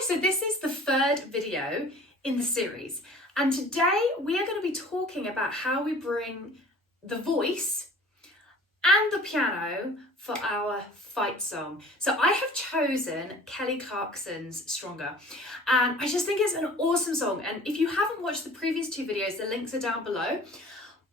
Hi, so this is the third video in the series, and today we are going to be talking about how we bring the voice and the piano for our fight song. So I have chosen Kelly Clarkson's Stronger, and I just think it's an awesome song. And if you haven't watched the previous two videos, the links are down below,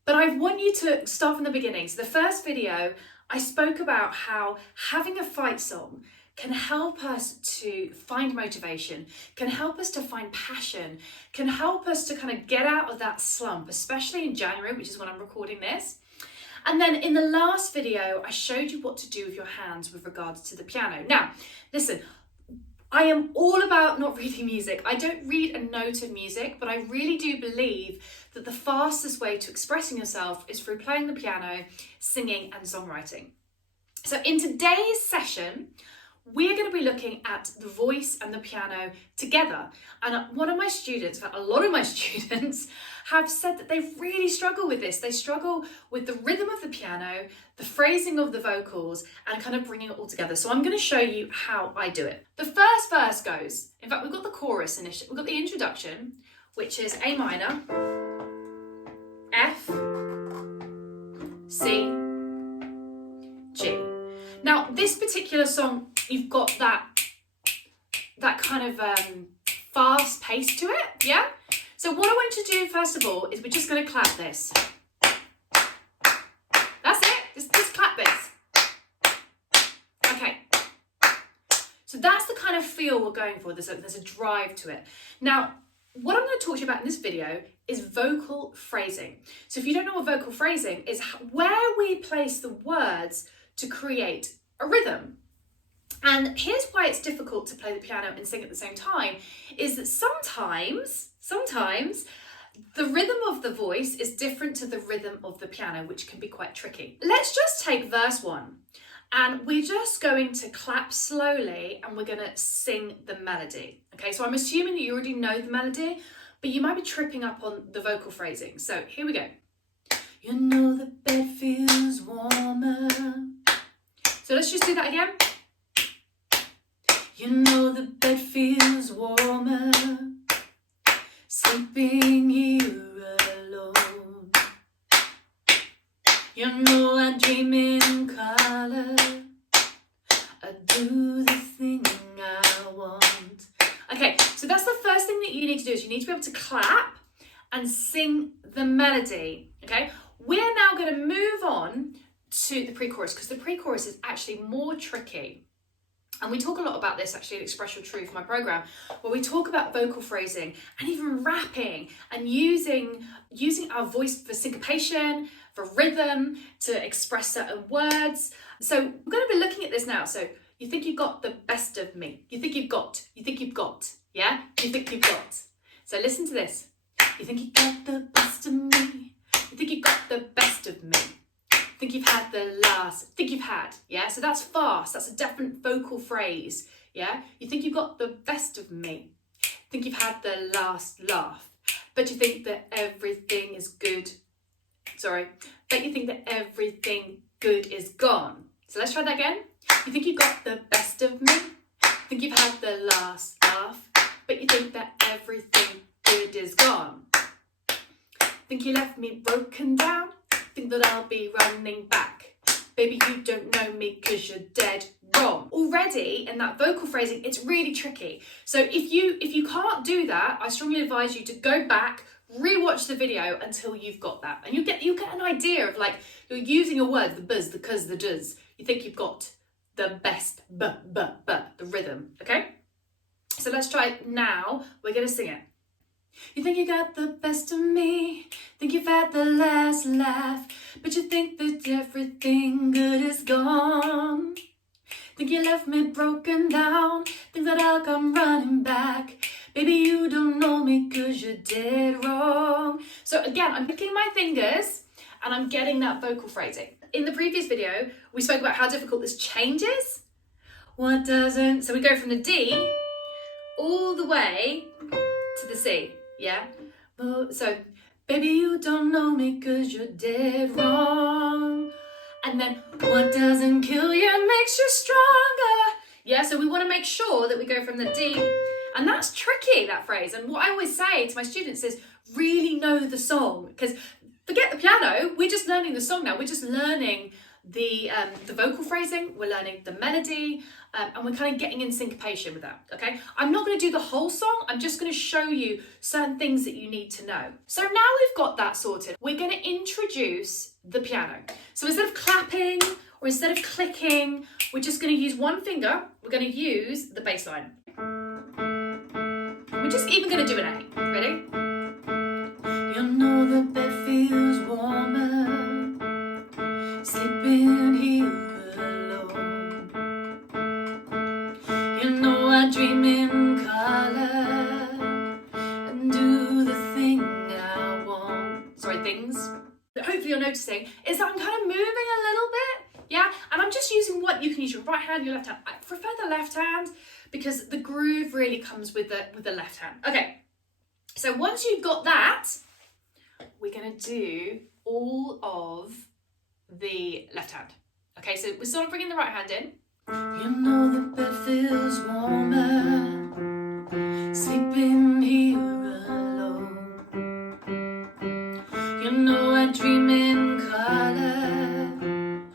but I want you to start from the beginning. So the first video, I spoke about how having a fight song can help us to find motivation, can help us to find passion, can help us to kind of get out of that slump, especially in January, which is when I'm recording this. And then in the last video, I showed you what to do with your hands with regards to the piano. Now, listen, I am all about not reading music. I don't read a note of music, but I really do believe that the fastest way to expressing yourself is through playing the piano, singing, and songwriting. So in today's session, we're going to be looking at the voice and the piano together. And one of my students, in fact, a lot of my students, have said that they really struggle with this. They struggle with the rhythm of the piano, the phrasing of the vocals, and kind of bringing it all together. So I'm going to show you how I do it. The first verse goes, in fact, we've got the chorus initially, we've got the introduction, which is A minor, F, C, G. Now, this particular song, you've got that kind of fast pace to it, yeah? So what I want you to do, first of all, is we're just going to clap this. That's it. Just clap this. Okay. So that's the kind of feel we're going for. There's a drive to it. Now, what I'm going to talk to you about in this video is vocal phrasing. So if you don't know what vocal phrasing is, where we place the words to create a rhythm. And here's why it's difficult to play the piano and sing at the same time, is that sometimes the rhythm of the voice is different to the rhythm of the piano, which can be quite tricky. Let's just take verse 1, and we're just going to clap slowly and we're going to sing the melody. Okay, so I'm assuming that you already know the melody, but you might be tripping up on the vocal phrasing. So here we go. You know the bed feels warmer. So let's just do that again. You know the bed feels warmer, sleeping here alone. You know I dream in color, I do the thing I want. Okay, so that's the first thing that you need to do, is you need to be able to clap and sing the melody, okay? We're now going to move on to the pre-chorus, because the pre-chorus is actually more tricky. And we talk a lot about this actually in Express Your Truth, my program, where we talk about vocal phrasing and even rapping and using our voice for syncopation, for rhythm, to express certain words. So we're going to be looking at this now. So you think you've got the best of me. You think you've got, yeah? You think you've got. So listen to this. You think you got the best of me. You think you got the best of me. Think you've had the last, think you've had, yeah? So that's fast, that's a definite vocal phrase, yeah? You think you've got the best of me. Think you've had the last laugh. But you think that everything is good. Sorry. But you think that everything good is gone. So let's try that again. You think you've got the best of me. Think you've had the last laugh. But you think that everything good is gone. Think you left me broken down. Think that I'll be running back. Baby, you don't know me because you're dead wrong. Already in that vocal phrasing, it's really tricky. So if you can't do that, I strongly advise you to go back, rewatch the video until you've got that. And you'll get an idea of, like, you're using your words, the buzz, the cuz, the does. You think you've got the best, the rhythm, okay? So let's try it now. We're going to sing it. You think you got the best of me, think you've had the last laugh, but you think that everything good is gone. Think you left me broken down, think that I'll come running back. Baby, you don't know me 'cause you're dead wrong. So again, I'm picking my fingers and I'm getting that vocal phrasing. In the previous video, we spoke about how difficult this changes. What doesn't? So we go from the D all the way to the C. Yeah, so baby, you don't know me 'cause you're dead wrong. And then what doesn't kill you makes you stronger. Yeah, so we want to make sure that we go from the D And that's tricky, that phrase. And what I always say to my students is really know the song, because forget the piano, we're just learning the song now. We're just learning the vocal phrasing, we're learning the melody, and we're kind of getting in syncopation with that, okay? I'm not going to do the whole song, I'm just going to show you certain things that you need to know. So now we've got that sorted, we're going to introduce the piano. So instead of clapping or instead of clicking, we're just going to use one finger, we're going to use the bass line. We're just even going to do an A, ready? You know the bed feels warmer, sleeping here alone. You know I dream in color and do the thing I want. Sorry, things that hopefully you're noticing is that I'm kind of moving a little bit, yeah? And I'm just using what you can use your right hand, your left hand. I prefer the left hand because the groove really comes with the left hand. Okay, so once you've got that, we're gonna do all of the left hand. Okay, so we're sort of bringing the right hand in. You know the bed feels warmer, sleeping here alone. You know I dream in color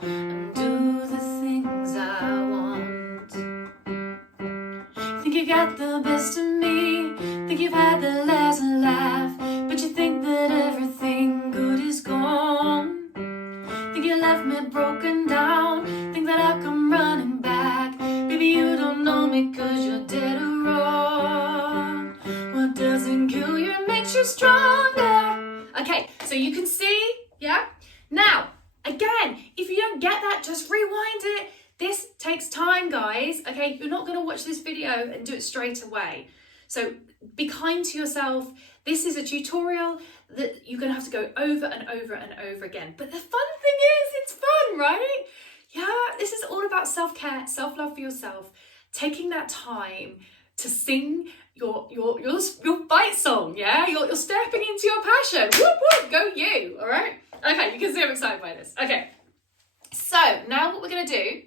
and do the things I want. Think you got the best of me, think you've had the last laugh, but you think that everything good is gone. Think you left me broken down, think that I'll come running back. Baby, you don't know me cause you're dead or wrong. What doesn't kill you makes you stronger. Okay, so you can see, yeah? Now, again, if you don't get that, just rewind it. This takes time, guys, okay? You're not gonna watch this video and do it straight away. So be kind to yourself. This is a tutorial that you're gonna have to go over and over and over again. But the fun thing is, it's fun, right? Yeah, this is all about self-care, self-love for yourself, taking that time to sing your fight song, yeah? You're stepping into your passion. Whoop, whoop, go you, all right? Okay, you can see I'm excited by this. Okay, so now what we're gonna do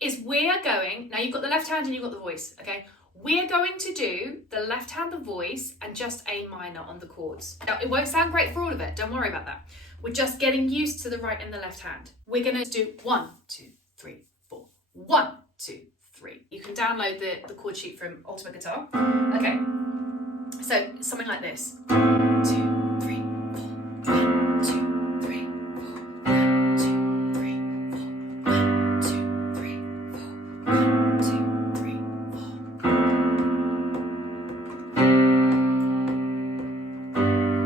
is we're going, now you've got the left hand and you've got the voice, okay? We're going to do the left hand, the voice, and just A minor on the chords. Now, it won't sound great for all of it. Don't worry about that. We're just getting used to the right and the left hand. We're going to do 1, 2, 3, 4. 1, 2, 3. You can download the chord sheet from Ultimate Guitar. Okay. So, something like this. 1, 2, 3, 4. 1, 2, 3, 4. 1, 2, 3, 4. 1, 2, 3, 4. 1, 2, 3, 4.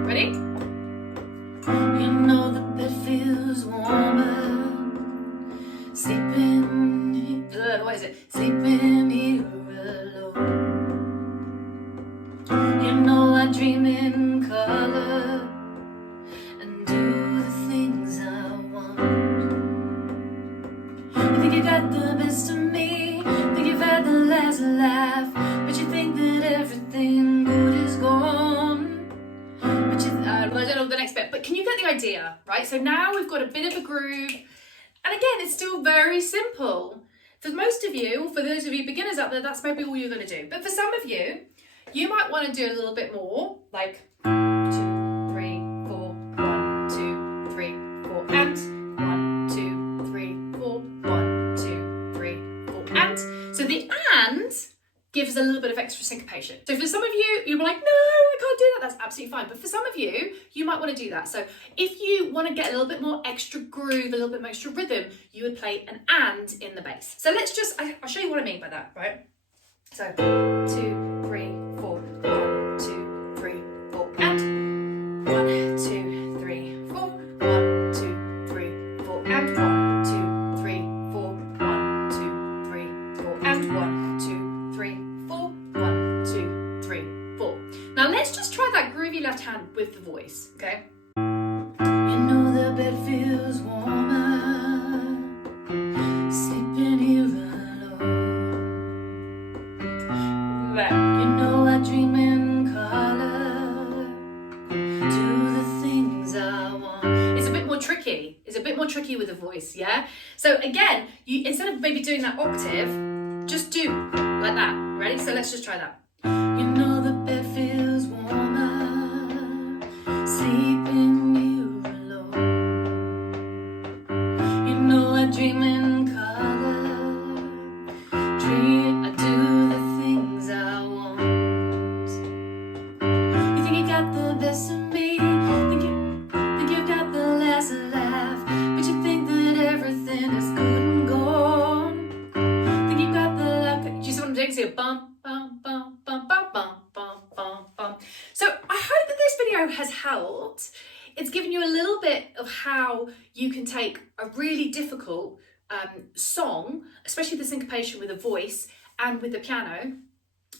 Ready? You know the bed feels warmer, sleeping, what is it? Sleeping here alone. You know I dream in color and do the things I want. You think you got the best of me, think you've had the last laugh, but you think that everything good is gone. I don't know the next bit, but can you get the idea, right? So now we've got a bit of a groove, and again, it's still very simple. For most of you, or for those of you beginners out there, that's maybe all you're going to do. But for some of you, you might want to do a little bit more, like 2, 3, 4, 1, 2, 3, 4, and 1, 2, 3, 4, 1, 2, 3, 4, and. So the and gives a little bit of extra syncopation. So for some of you, you're like, no, I can't do that. That's absolutely fine. But for some of you, you might want to do that. So if you want to get a little bit more extra groove, a little bit more extra rhythm, you would play an and in the bass. So let's just, I'll show you what I mean by that, right? So 2, 3, 4, 1, 2, 3, 4, and 1, 2, 3, 4, 1, 2, 3, 4, and 1, 2, 3, 4, 1, 2, 3, 4, and 1, 2, 3, 4, 1, 2, 3, 4. Now let's just try that groovy left hand with the voice, okay? You know the bed feels warmer, sleeping here alone. You know I dream in color, do the things I want. It's a bit more tricky. It's a bit more tricky with the voice, yeah? So again, you instead of maybe doing that octave, just do like that. Ready? So let's just try that. You know the bed feels warmer, sleeping you alone. You know I dream in color, I do the things I want. You think you got the best of me, think you got the last laugh, but you think that everything is good and gone. Think you got the luck. Do you see what I'm doing? So bum bum bum bum bum bum bum bum bum. So I hope that this video has helped. It's given you a little bit of how you can take a really difficult song, especially the syncopation with a voice and with the piano,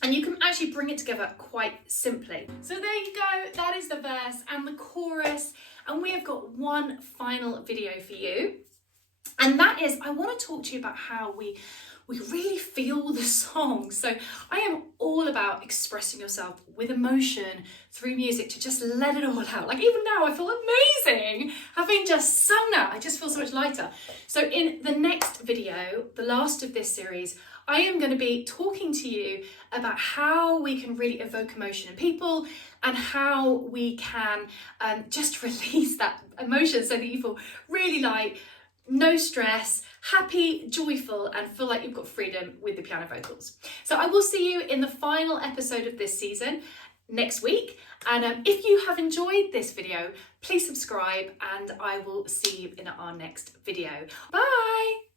and you can actually bring it together quite simply. So there you go, that is the verse and the chorus, and we have got one final video for you, and that is, I want to talk to you about how we really feel the song. So I am all about expressing yourself with emotion through music, to just let it all out. Like even now I feel amazing having just sung that. I just feel so much lighter. So in the next video, the last of this series, I am going to be talking to you about how we can really evoke emotion in people, and how we can just release that emotion so that you feel really light, no stress, happy, joyful, and feel like you've got freedom with the piano vocals. So I will see you in the final episode of this season next week. And if you have enjoyed this video, please subscribe, and I will see you in our next video. Bye!